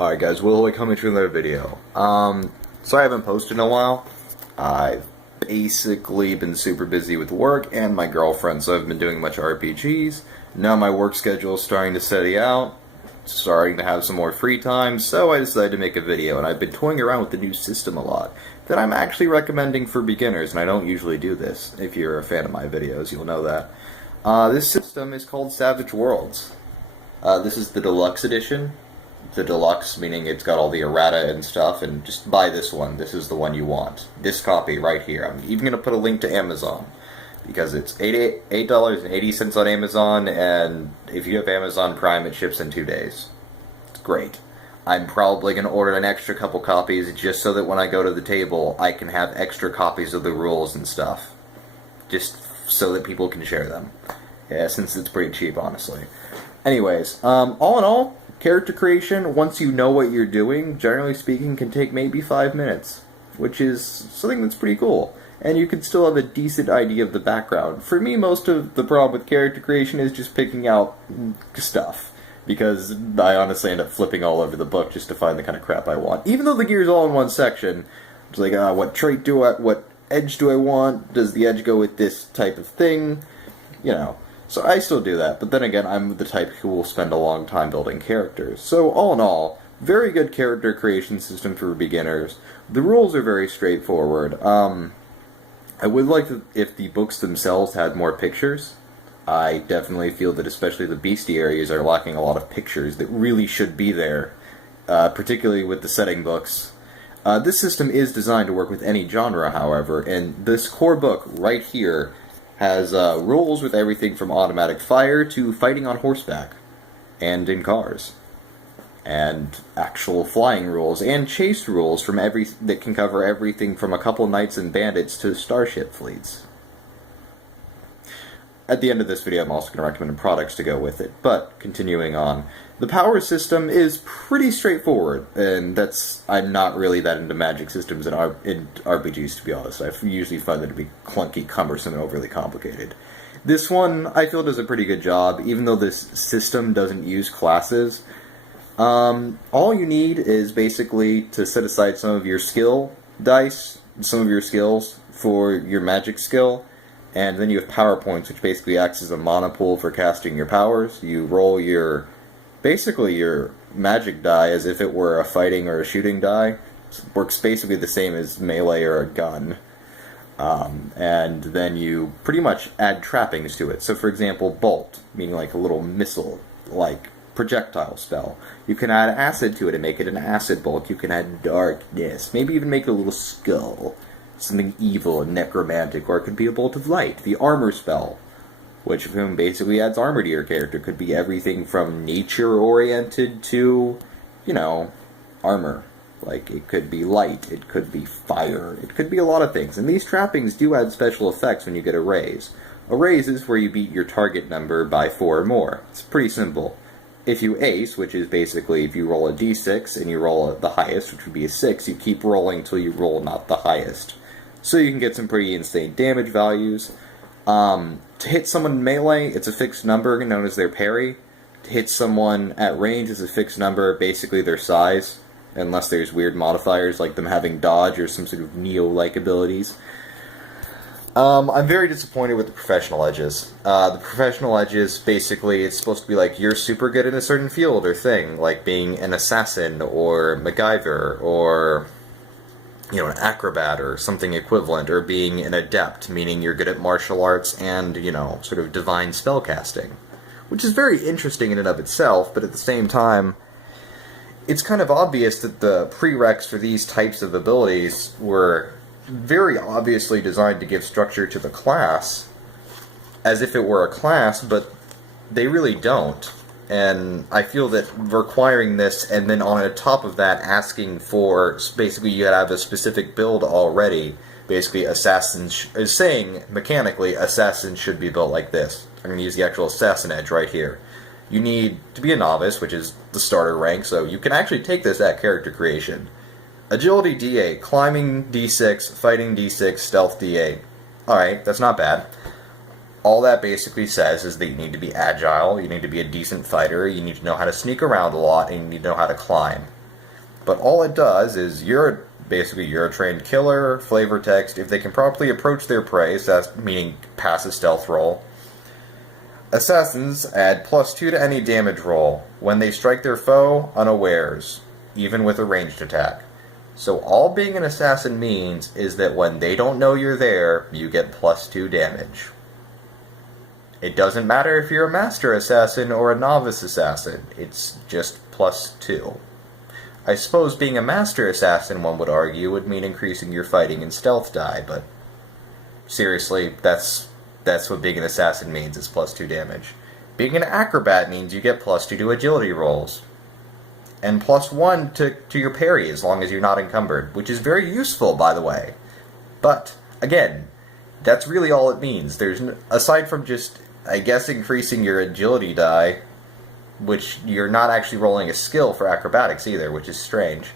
Alright guys, willchillhoyt coming to another video. Sorry I haven't posted in a while. I've basically been super busy with work and my girlfriend, so I've been doing much RPGs. Now my work schedule is starting to steady out, starting to have some more free time, so I decided to make a video, and I've been toying around with the new system a lot that I'm actually recommending for beginners, and I don't usually do this. If you're a fan of my videos, you'll know that. This system is called SavageWorlds. This is the Deluxe edition. The Deluxe, meaning it's got all the errata and stuff, and just buy this one. This is the one you want. This copy right here. I'm even going to put a link to Amazon, because it's $8.80 on Amazon, and if you have Amazon Prime, it ships in 2 days. It's great. I'm probably going to order an extra couple copies, just so that when I go to the table, I can have extra copies of the rules and stuff. Just so that people can share them. Yeah, since it's pretty cheap, honestly. Anyways, all in all, character creation, once you know what you're doing, generally speaking, can take maybe 5 minutes, which is something that's pretty cool. And you can still have a decent idea of the background. For me, most of the problem with character creation is just picking out stuff, because I honestly end up flipping all over the book just to find the kind of crap I want. Even though the gear's all in one section, it's like, what trait do I, what edge do I want? Does the edge go with this type of thing? You know. So I still do that, but then again, I'm the type who will spend a long time building characters. So all in all, very good character creation system for beginners. The rules are very straightforward. I would like to, if the books themselves had more pictures. I definitely feel that especially the beastie areas are lacking a lot of pictures that really should be there, particularly with the setting books. This system is designed to work with any genre, however, and this core book right here has rules with everything from automatic fire to fighting on horseback and in cars, and actual flying rules and chase rules from that can cover everything from a couple knights and bandits to starship fleets. At the end of this video, I'm also going to recommend products to go with it, but continuing on. The power system is pretty straightforward, and I'm not really that into magic systems in RPGs, to be honest. I usually find it to be clunky, cumbersome, and overly complicated. This one, I feel, does a pretty good job, even though this system doesn't use classes. All you need is basically to set aside some of your skill dice, some of your skills for your magic skill, and then you have power points, which basically acts as a mana pool for casting your powers. You roll basically your magic die as if it were a fighting or a shooting die. It works basically the same as melee or a gun. And then you pretty much add trappings to it. So for example, bolt, meaning like a little missile, like projectile spell. You can add acid to it and make it an acid bolt. You can add darkness, maybe even make it a little skull. Something evil and necromantic, or it could be a bolt of light. The armor spell, which basically adds armor to your character, could be everything from nature-oriented to, you know, armor. Like, it could be light, it could be fire, it could be a lot of things. And these trappings do add special effects when you get a raise. A raise is where you beat your target number by 4 or more. It's pretty simple. If you ace, which is basically if you roll a d6 and you roll the highest, which would be a 6, you keep rolling until you roll not the highest. So you can get some pretty insane damage values. To hit someone in melee, it's a fixed number known as their parry. To hit someone at range is a fixed number, basically their size, unless there's weird modifiers like them having dodge or some sort of Neo-like abilities. I'm very disappointed with the professional edges. The professional edges, basically, it's supposed to be like you're super good in a certain field or thing, like being an assassin or MacGyver or, you know, an acrobat or something equivalent, or being an adept, meaning you're good at martial arts and, you know, sort of divine spellcasting. Which is very interesting in and of itself, but at the same time, it's kind of obvious that the prereqs for these types of abilities were very obviously designed to give structure to the class, as if it were a class, but they really don't. And I feel that requiring this, and then on top of that asking for, basically you gotta have a specific build already, basically assassins, is saying, mechanically, assassins should be built like this. I'm gonna use the actual assassin edge right here. You need to be a novice, which is the starter rank, so you can actually take this at character creation. Agility D8, climbing D6, fighting D6, stealth D8. Alright, that's not bad. All that basically says is that you need to be agile, you need to be a decent fighter, you need to know how to sneak around a lot, and you need to know how to climb. But all it does is you're a trained killer, flavor text. If they can properly approach their prey, meaning pass a stealth roll, assassins add +2 to any damage roll when they strike their foe unawares, even with a ranged attack. So all being an assassin means is that when they don't know you're there, you get +2 damage. It doesn't matter if you're a master assassin or a novice assassin, it's just +2. I suppose being a master assassin, one would argue, would mean increasing your fighting and stealth die, but seriously, that's what being an assassin means, is +2 damage. Being an acrobat means you get +2 to agility rolls, and +1 to your parry as long as you're not encumbered, which is very useful, by the way. But, again, that's really all it means. Aside from just, I guess, increasing your agility die, which you're not actually rolling a skill for acrobatics either, which is strange.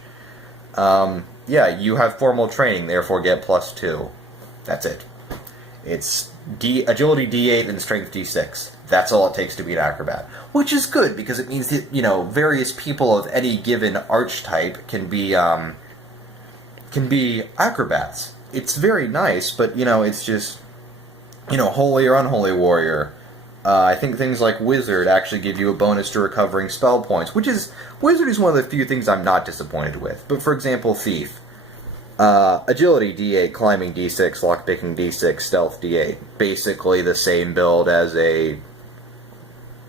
Yeah, you have formal training, therefore get +2. That's it. It's agility D8 and strength D6. That's all it takes to be an acrobat. Which is good, because it means that, various people of any given archetype can be acrobats. It's very nice, but, it's just, holy or unholy warrior. I think things like Wizard actually give you a bonus to recovering spell points, Wizard is one of the few things I'm not disappointed with. But for example, Thief. Agility D8, Climbing D6, Lockpicking D6, Stealth D8. Basically the same build as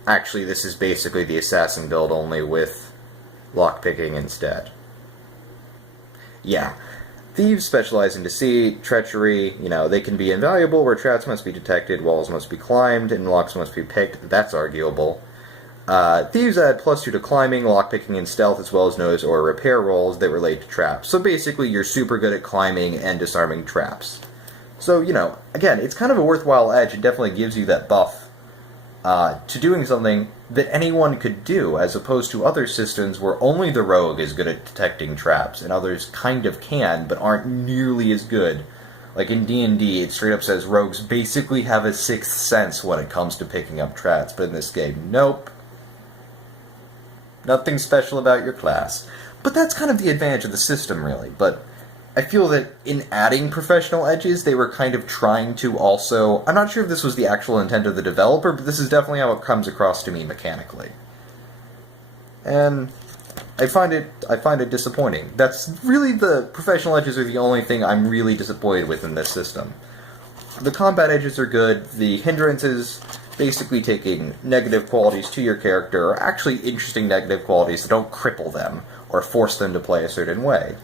Actually, this is basically the Assassin build, only with Lockpicking instead. Yeah. Thieves specialize in deceit, treachery, they can be invaluable where traps must be detected, walls must be climbed, and locks must be picked. That's arguable. Thieves add +2 to climbing, lockpicking, and stealth, as well as notice or repair rolls that relate to traps. So basically, you're super good at climbing and disarming traps. So, again, it's kind of a worthwhile edge. It definitely gives you that buff to doing something that anyone could do, as opposed to other systems where only the rogue is good at detecting traps, and others kind of can, but aren't nearly as good. Like in D&D, it straight up says rogues basically have a sixth sense when it comes to picking up traps, but in this game, nope. Nothing special about your class. But that's kind of the advantage of the system, really. But I feel that in adding professional edges, they were kind of trying to also... I'm not sure if this was the actual intent of the developer, but this is definitely how it comes across to me mechanically. And I find it disappointing. That's really the professional edges are the only thing I'm really disappointed with in this system. The combat edges are good. The hindrances, basically taking negative qualities to your character, are actually interesting negative qualities that don't cripple them or force them to play a certain way.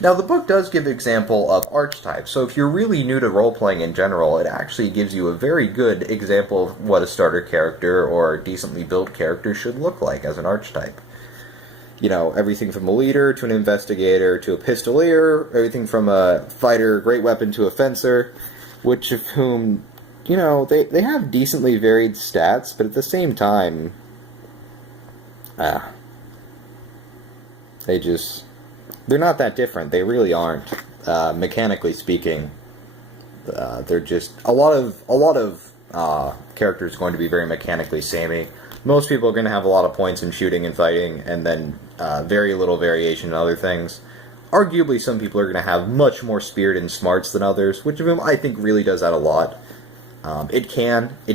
Now, the book does give example of archetypes, so if you're really new to role-playing in general, it actually gives you a very good example of what a starter character or decently built character should look like as an archetype. Everything from a leader to an investigator to a pistolier, everything from a fighter, great weapon, to a fencer, which of whom, they have decently varied stats, but at the same time, they're not that different. They really aren't. Mechanically speaking, they're just a lot of characters are going to be very mechanically samey. Most people are going to have a lot of points in shooting and fighting, and then very little variation in other things. Arguably, some people are going to have much more spirit and smarts than others, which of them I think really does add a lot. It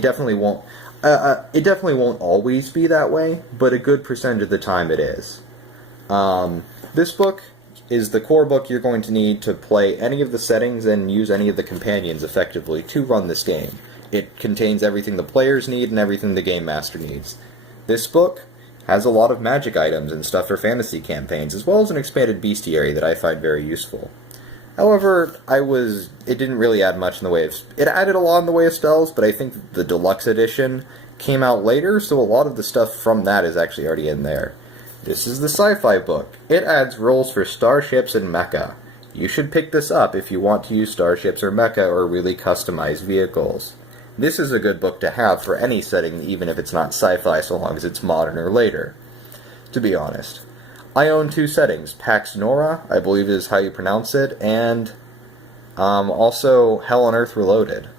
definitely won't always be that way, but a good percentage of the time it is. This book is the core book you're going to need to play any of the settings and use any of the companions effectively to run this game. It contains everything the players need and everything the Game Master needs. This book has a lot of magic items and stuff for fantasy campaigns, as well as an expanded bestiary that I find very useful. However, it didn't really add much in the way of... It added a lot in the way of spells, but I think the Deluxe edition came out later, so a lot of the stuff from that is actually already in there. This is the sci-fi book. It adds rolls for starships and mecha. You should pick this up if you want to use starships or mecha or really customized vehicles. This is a good book to have for any setting, even if it's not sci-fi, so long as it's modern or later, to be honest. I own 2 settings, Pax Nora, I believe is how you pronounce it, and also Hell on Earth Reloaded.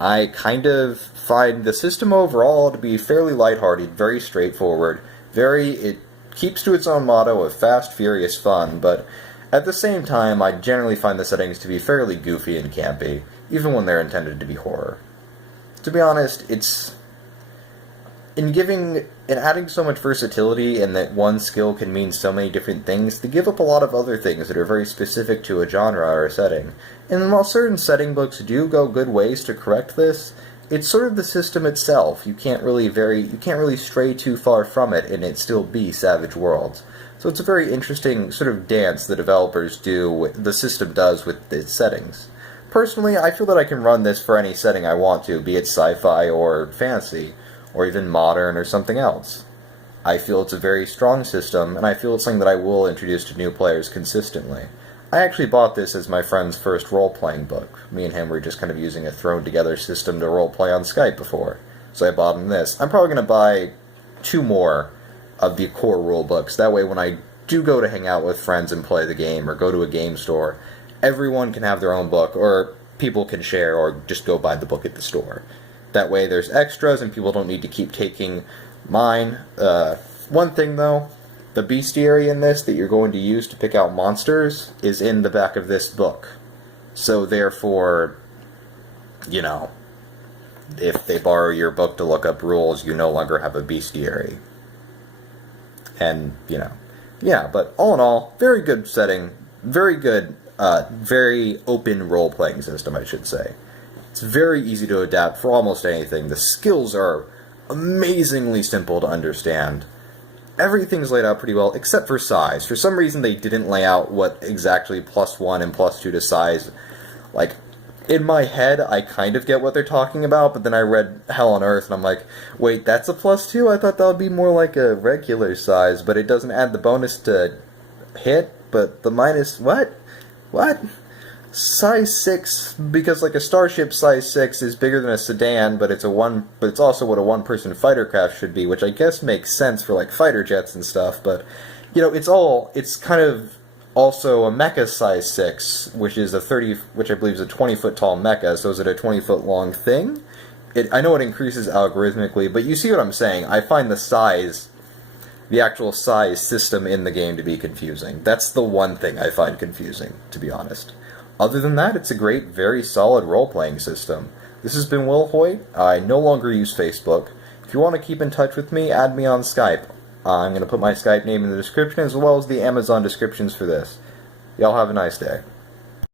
I kind of find the system overall to be fairly lighthearted, very straightforward, keeps to its own motto of fast, furious fun, but at the same time, I generally find the settings to be fairly goofy and campy, even when they're intended to be horror. To be honest, it's... in adding so much versatility and that one skill can mean so many different things, they give up a lot of other things that are very specific to a genre or a setting. And while certain setting books do go good ways to correct this, it's sort of the system itself. You can't really stray too far from it and it still be SavageWorlds. So it's a very interesting sort of dance the developers do, the system does with its settings. Personally, I feel that I can run this for any setting I want to, be it sci-fi or fantasy, or even modern or something else. I feel it's a very strong system, and I feel it's something that I will introduce to new players consistently. I actually bought this as my friend's first role-playing book. Me and him were just kind of using a thrown-together system to role-play on Skype before, so I bought him this. I'm probably going to buy 2 more of the core rule books. That way when I do go to hang out with friends and play the game, or go to a game store, everyone can have their own book, or people can share, or just go buy the book at the store. That way there's extras, and people don't need to keep taking mine. One thing, though, the bestiary in this that you're going to use to pick out monsters is in the back of this book. So therefore, you know, if they borrow your book to look up rules, you no longer have a bestiary. And, you know, yeah, but all in all, very good setting, very good, very open role-playing system, I should say. It's very easy to adapt for almost anything. The skills are amazingly simple to understand. Everything's laid out pretty well, except for size. For some reason, they didn't lay out what exactly +1 and +2 to size. Like, in my head, I kind of get what they're talking about, but then I read Hell on Earth, and I'm like, wait, that's a +2? I thought that would be more like a regular size, but it doesn't add the bonus to hit, but the minus... What? What? Size 6, because like a starship size 6 is bigger than a sedan, but it's also what a one-person fighter craft should be, which I guess makes sense for like fighter jets and stuff, but you know, it's kind of also a mecha size 6, which is which I believe is a 20-foot tall mecha, so is it a 20-foot long thing? I know it increases algorithmically, but you see what I'm saying. I find the actual size system in the game to be confusing. That's the one thing I find confusing, to be honest. Other than that, it's a great, very solid role-playing system. This has been willchillhoyt. I no longer use Facebook. If you want to keep in touch with me, add me on Skype. I'm going to put my Skype name in the description, as well as the Amazon descriptions for this. Y'all have a nice day.